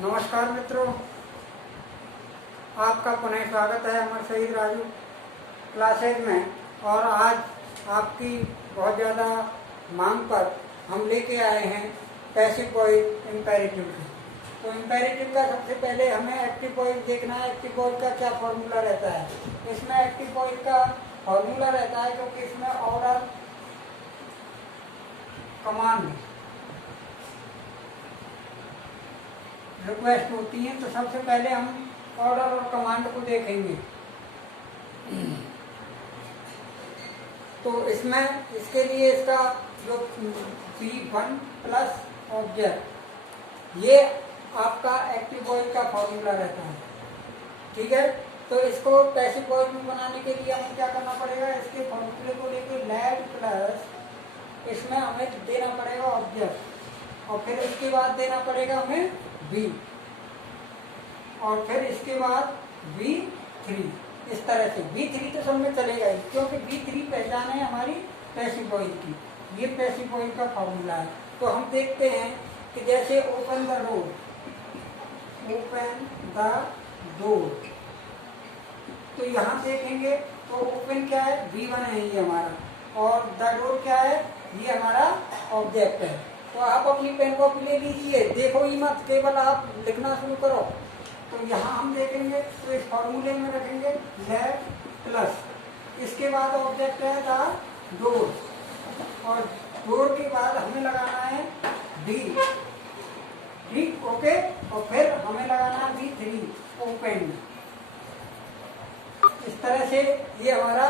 नमस्कार मित्रों, आपका पुनः स्वागत है अमर शहीद राजू क्लासेज में। और आज आपकी बहुत ज़्यादा मांग पर हम लेके आए हैं पैसिव वॉइस इम्पेरेटिव। तो इम्पेरेटिव का सबसे पहले हमें एक्टिव वॉइस देखना है। एक्टिव वॉइस का क्या फॉर्मूला रहता है? इसमें एक्टिव वॉइस का फॉर्मूला रहता है क्योंकि इसमें ऑर्डर कमांड रिक्वेस्ट होती है। तो सबसे पहले हम ऑर्डर और कमांड को देखेंगे। तो इसमें इसके लिए इसका जो P1 प्लस ऑब्जेक्ट, ये आपका एक्टिव वॉइस का फॉर्मूला रहता है। ठीक है, तो इसको पैसिव वॉइस में बनाने के लिए हमें क्या करना पड़ेगा? इसके फॉर्मूले को लेके लेट प्लस इसमें हमें देना पड़ेगा ऑब्जेक्ट, और फिर इसके बाद देना पड़ेगा हमें V, और फिर इसके बाद V3। इस तरह से V3 तो सब में चलेगा ही, क्योंकि V3 पहचान है हमारी पैसिव वॉइस की। ये पैसिव वॉइस का फॉर्मूला है। तो हम देखते हैं कि जैसे open the door, open the door, तो यहाँ देखेंगे तो ओपन क्या है? V1 है ये हमारा, और द डोर क्या है? ये हमारा ऑब्जेक्ट है। तो आप अपनी पेन कॉपी ले लीजिए, देखो ही मत, केवल आप लिखना शुरू करो। तो यहाँ हम देखेंगे तो इस फॉर्मूले में रखेंगे लेट प्लस, इसके बाद ऑब्जेक्ट है द डोर, और डोर के बाद हमें लगाना है D। ठीक, ओके। और फिर हमें लगाना है V3, ओपन। इस तरह से ये हमारा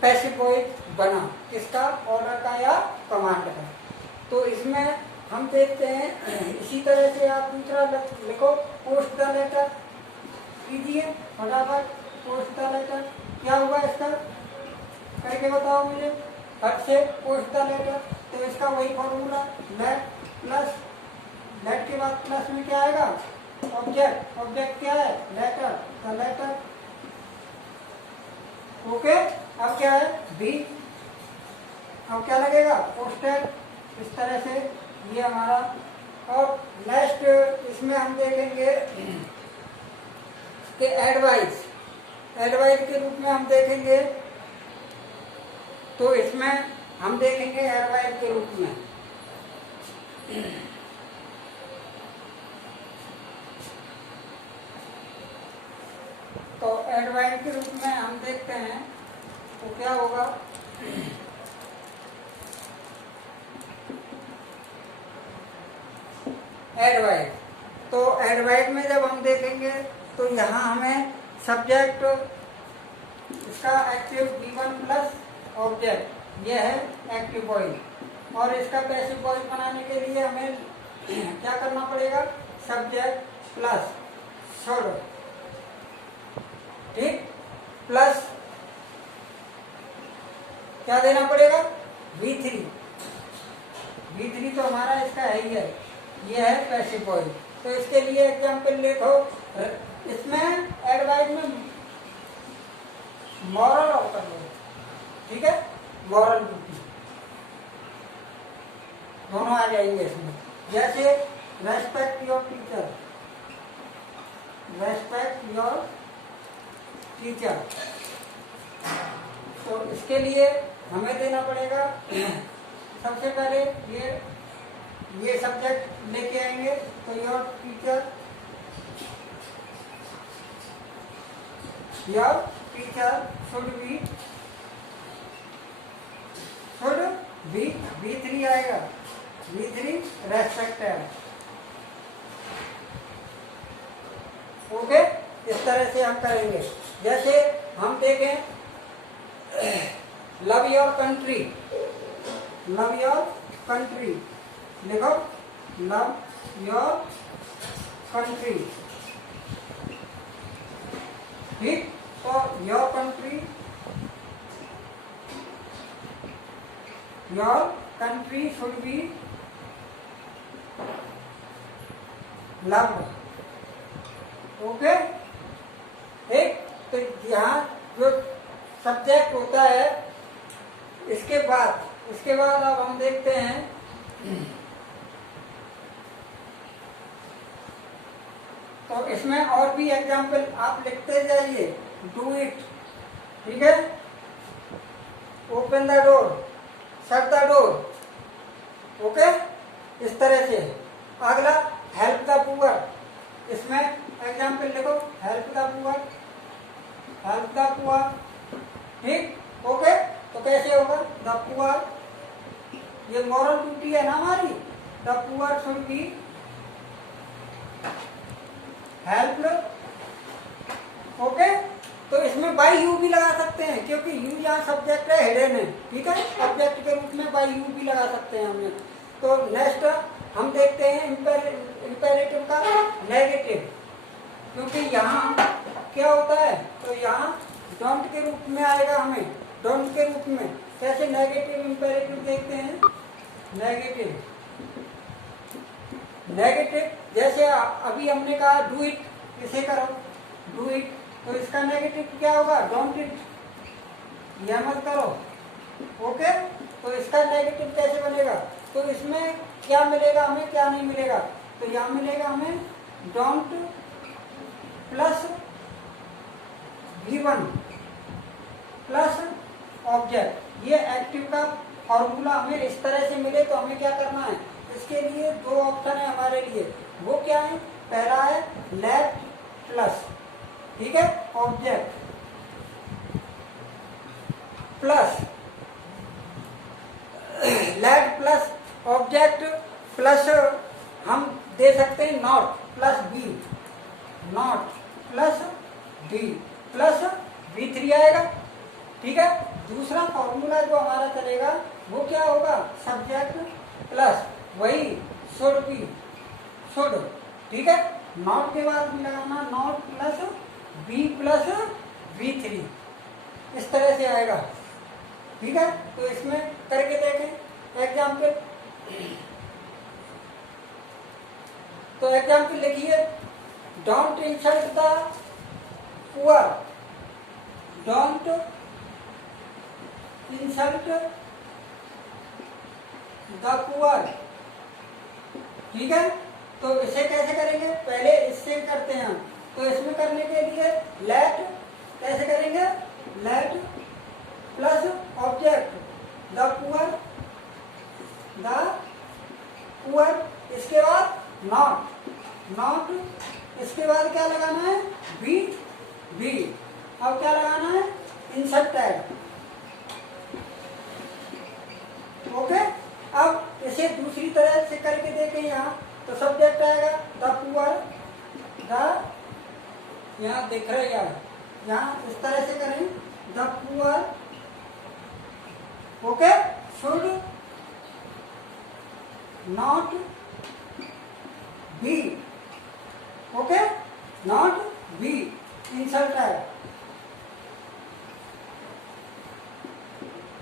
पैसिव वॉइस बना, किसका? ऑर्डर का या कमांड का। तो इसमें हम देखते हैं, इसी तरह से आप दूसरा लिखो, पोस्ट द लेटर कीजिए फटाफट। पोस्ट द लेटर क्या हुआ इसका? करके बताओ मुझे फट से। पोस्ट द लेटर, तो इसका वही फॉर्मूला लेट प्लस, लेट के बाद प्लस में क्या आएगा? ऑब्जेक्ट। ऑब्जेक्ट क्या है? Letter, the letter. ओके, अब क्या है? बी। अब क्या लगेगा? पोस्टेड। इस तरह से ये हमारा। और नेक्स्ट इसमें हम देखेंगे कि एडवाइस, एडवाइस के रूप में हम देखेंगे। तो इसमें हम देखेंगे एडवाइस के रूप में तो एडवाइस के रूप में हम देखते हैं तो क्या होगा? एडवाइस। तो एडवाइस में जब हम देखेंगे तो यहाँ हमें सब्जेक्ट, इसका एक्टिव V1 प्लस ऑब्जेक्ट, ये है एक्टिव वॉइस। और इसका पैसिव वॉइस बनाने के लिए हमें क्या करना पड़ेगा? सब्जेक्ट प्लस शुड, ठीक, प्लस क्या देना पड़ेगा? V3। V3 तो हमारा इसका है ही है, ये है पैसिव वॉइस। तो इसके लिए एग्जाम्पल लिखो। इसमें एडवाइस में मॉरल ऑफर लो, ठीक है, मॉरल ड्यूटी दोनों आ जाएंगे इसमें। जैसे respect your teacher, respect your teacher. तो इसके लिए हमें देना पड़ेगा, सबसे पहले ये सब्जेक्ट लेके आएंगे। तो your teacher, your teacher should be V3 आएगा। V3 रेस्पेक्ट है। ओके, इस तरह से हम करेंगे। जैसे हम देखें love your country, love your country लिखो, लव योर कंट्री। ठीक, तो your country, your country should be loved. Okay, ठीक। तो यहाँ जो सब्जेक्ट होता है, इसके बाद अब हम देखते हैं तो इसमें और भी एग्जाम्पल आप लिखते जाइए। डू इट, ठीक है, open the door, shut the door, okay, इस तरह से। अगला हेल्प द पुअर, इसमें एग्जाम्पल लिखो, help the poor, help the poor, ठीक, ओके। तो कैसे होगा? द पुअर, ये मॉरल ड्यूटी है ना हमारी, the poor should be helped, okay. तो इसमें बाय यू भी लगा सकते हैं, क्योंकि यू यहाँ सब्जेक्ट है, हिडन है, ठीक है, ऑब्जेक्ट के रूप में बाय यू भी लगा सकते हैं हमने। तो नेक्स्ट हम देखते हैं इंपेरेटिव का नेगेटिव, क्योंकि यहाँ क्या होता है, तो यहाँ डोंट के रूप में आएगा, हमें डोंट के रूप में। कैसे नेगेटिव इंपेरेटिव देखते हैं? नेगेटिव, नेगेटिव जैसे अभी हमने कहा डू इट, इसे करो, डू इट, तो इसका नेगेटिव क्या होगा? डोंट इट, यह मत करो, ओके। तो इसका नेगेटिव कैसे बनेगा? तो इसमें क्या मिलेगा हमें, क्या नहीं मिलेगा? तो यहाँ मिलेगा हमें don't plus V1 plus object. ये एक्टिव का फॉर्मूला हमें इस तरह से मिले तो हमें क्या करना है? इसके लिए दो ऑप्शन है हमारे लिए, वो क्या है? पहला है लेफ्ट प्लस, ठीक है, object plus left plus object plus हम दे सकते हैं not plus B, not plus B plus V3 आएगा, ठीक है। दूसरा फॉर्मूला जो हमारा चलेगा वो क्या होगा? सब्जेक्ट प्लस वही शुड बी, शुड, ठीक है, नॉट के बाद भी लगाना not plus B plus V3, इस तरह से आएगा, ठीक है। तो इसमें करके देखें एग्जाम्पल। तो एग्जाम्पल लिखिए, don't insult the poor, don't insult the poor, ठीक है। तो इसे कैसे करेंगे? पहले इससे करते हैं हम। तो इसमें करने के लिए लेट, कैसे करेंगे? Late plus object the poor, the poor, इसके बाद नॉट, नॉट, इसके बाद क्या लगाना है? बी, बी, अब क्या लगाना है? Insert tag, okay. अब इसे दूसरी तरह से करके देखें यहाँ, तो सब्जेक्ट आएगा द पुअर, द, यहाँ दिख रहा है, यहाँ इस तरह से करें, the poor, okay, should not be, okay, not be, insult है,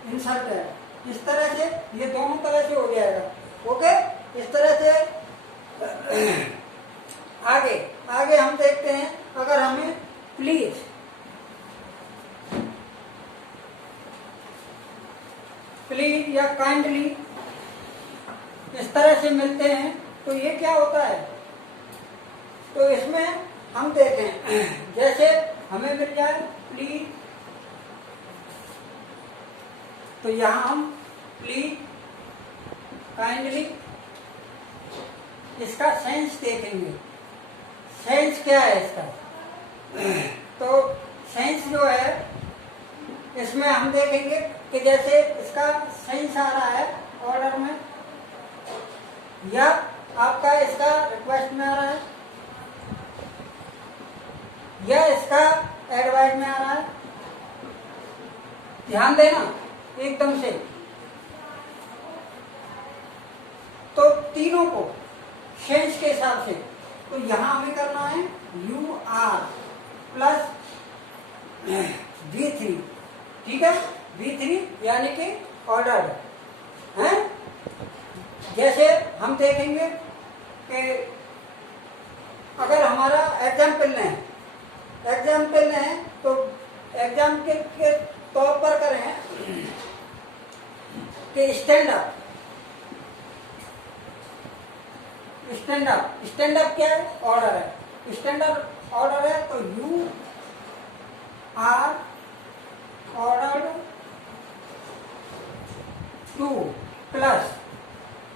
इंसल्ट है, इस तरह से, ये दोनों तरह से हो जाएगा, ओके। इस तरह से आगे आगे हम देखते हैं, अगर हमें प्लीज, प्लीज या काइंडली इस तरह से मिलते हैं, तो ये क्या होता है? तो इसमें हम देखें, जैसे हमें मिल जाए प्लीज, तो यहां हम प्लीज, काइंडली, इसका सेंस देखेंगे, सेंस क्या है इसका? तो सेंस जो है इसमें हम देखेंगे कि जैसे इसका सेंस आ रहा है ऑर्डर में, या आपका इसका रिक्वेस्ट में आ रहा है, या इसका एडवाइस में आ रहा है। ध्यान देना एकदम से, तो तीनों को सेंस के हिसाब से, तो यहां हमें करना है यू आर प्लस V3, ठीक है, V3 यानी कि ऑर्डर है। जैसे हम देखेंगे कि अगर हमारा एग्जाम्पल लें, एग्जाम्पल लें, तो एग्जाम्पल के तौर पर करें कि stand up, stand up, stand up क्या है? ऑर्डर है, स्टैंडर्ड ऑर्डर है तो you are ordered to plus,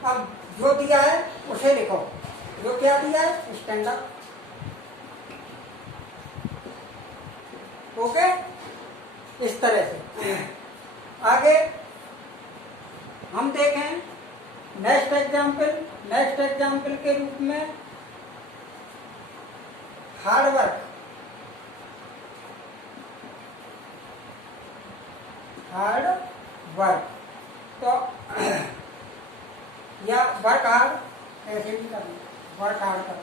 अब जो दिया है उसे लिखो, जो क्या दिया है स्टैंडर्ड। ओके, इस तरह से आगे हम देखें नेक्स्ट एग्जाम्पल के रूप में हार्ड वर्क, तो या वर्क हार्ड ऐसे भी करना, वर्क हार्ड करो,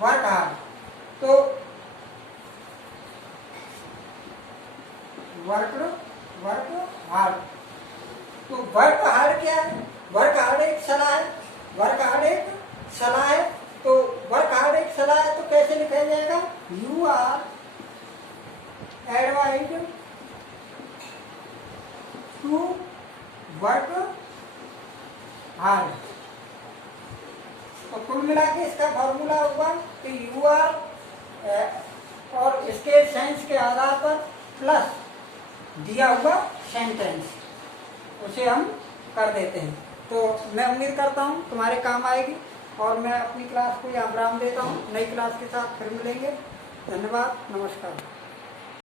वर्क हार्ड, तो वर्क हार्ड, तो वर्क हार्ड क्या है? वर्क हार्ड एक सलाह है, वर्क हार्ड एक सलाह है, तो वर्क हार्ड एक सलाह है तो कैसे लिखा जाएगा? You are advised to work hard. तो कुल मिला के इसका फॉर्मूला होगा कि यू आर और इसके सेंस के आधार पर प्लस दिया हुआ सेंटेंस, उसे हम कर देते हैं। तो मैं उम्मीद करता हूँ तुम्हारे काम आएगी, और मैं अपनी क्लास को यहाँ विराम देता हूँ। नई क्लास के साथ फिर मिलेंगे। धन्यवाद, नमस्कार।